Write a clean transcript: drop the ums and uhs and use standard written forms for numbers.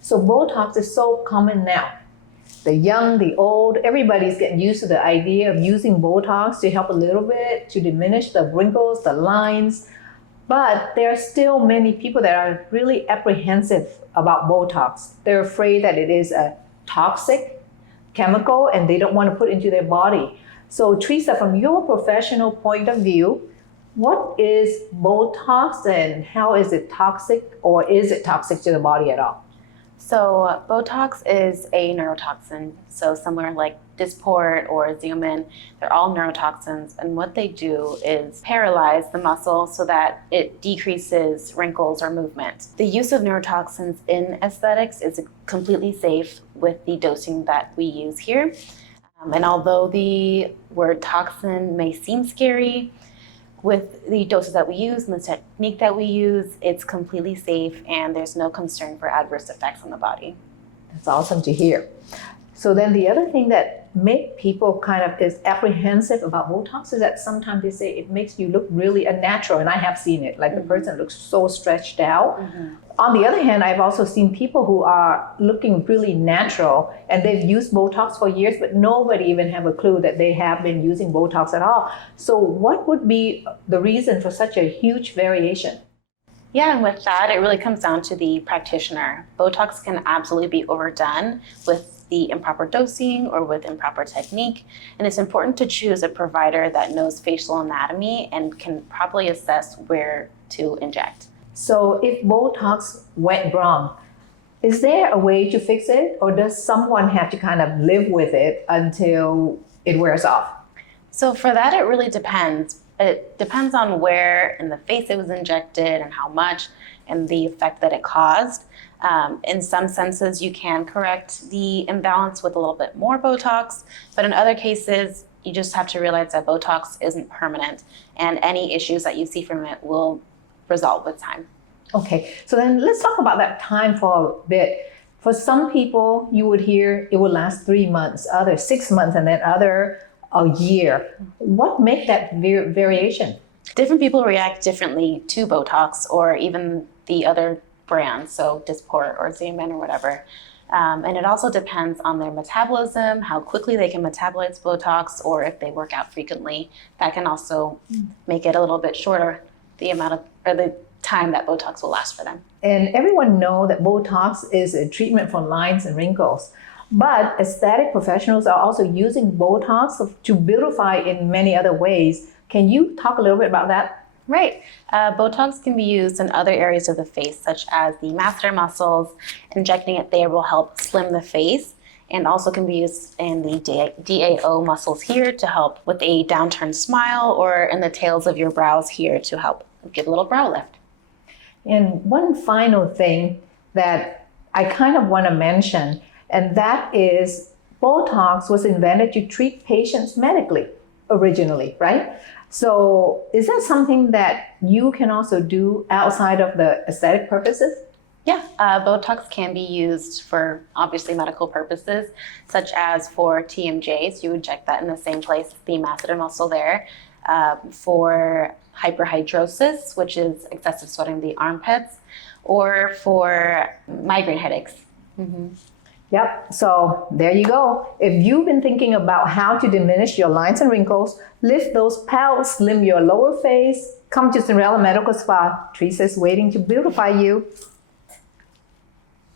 So Botox is so common now. The young, the old, everybody's getting used to the idea of using Botox to help a little bit, to diminish the wrinkles, the lines. But there are still many people that are really apprehensive about Botox. They're afraid that it is a toxic chemical and they don't want to put it into their body. So Teresa, from your professional point of view, what is Botox and how is it toxic, or is it toxic to the body at all? So Botox is a neurotoxin, so similar like Dysport or Xeomin, they're all neurotoxins, and what they do is paralyze the muscle so that it decreases wrinkles or movement. The use of neurotoxins in aesthetics is completely safe with the dosing that we use here. And although the word toxin may seem scary, with the doses that we use and the technique that we use, it's completely safe and there's no concern for adverse effects on the body. That's awesome to hear. So then the other thing that make people kind of is apprehensive about Botox is that sometimes they say it makes you look really unnatural, and I have seen it, like the person looks so stretched out. On the other hand, I've also seen people who are looking really natural and they've used Botox for years, but nobody even have a clue that they have been using Botox at all. So what would be the reason for such a huge variation? Yeah, and with that, it really comes down to the practitioner. Botox can absolutely be overdone with the improper dosing or with improper technique, and it's important to choose a provider that knows facial anatomy and can properly assess where to inject. So if Botox went wrong, is there a way to fix it, or does someone have to kind of live with it until it wears off? So for that, it really depends. It depends on where in the face it was injected and how much and the effect that it caused. In some senses, you can correct the imbalance with a little bit more Botox, but in other cases, you just have to realize that Botox isn't permanent and any issues that you see from it will resolve with time. Okay, so then let's talk about that time for a bit. For some people, you would hear it will last 3 months, others 6 months, and then other a year. What makes that variation? Different people react differently to Botox or even the other brands, so Dysport or Xeomin or whatever. And it also depends on their metabolism, how quickly they can metabolize Botox, or if they work out frequently. That can also make it a little bit shorter, the amount of, or the time that Botox will last for them. And everyone knows that Botox is a treatment for lines and wrinkles. But aesthetic professionals are also using Botox to beautify in many other ways. Can you talk a little bit about that? Right. Botox can be used in other areas of the face, such as the masseter muscles. Injecting it there will help slim the face, and also can be used in the DAO muscles here to help with a downturned smile, or in the tails of your brows here to help give a little brow lift. And one final thing that I kind of want to mention, and that is Botox was invented to treat patients medically originally, right? So is that something that you can also do outside of the aesthetic purposes? Yeah, Botox can be used for obviously medical purposes, such as for TMJs. You inject that in the same place, the masseter muscle there. For hyperhidrosis, which is excessive sweating of the armpits, or for migraine headaches. Yep, so there you go. If you've been thinking about how to diminish your lines and wrinkles, lift those pouts, slim your lower face, come to Cinderella Medical Spa. Teresa's waiting to beautify you.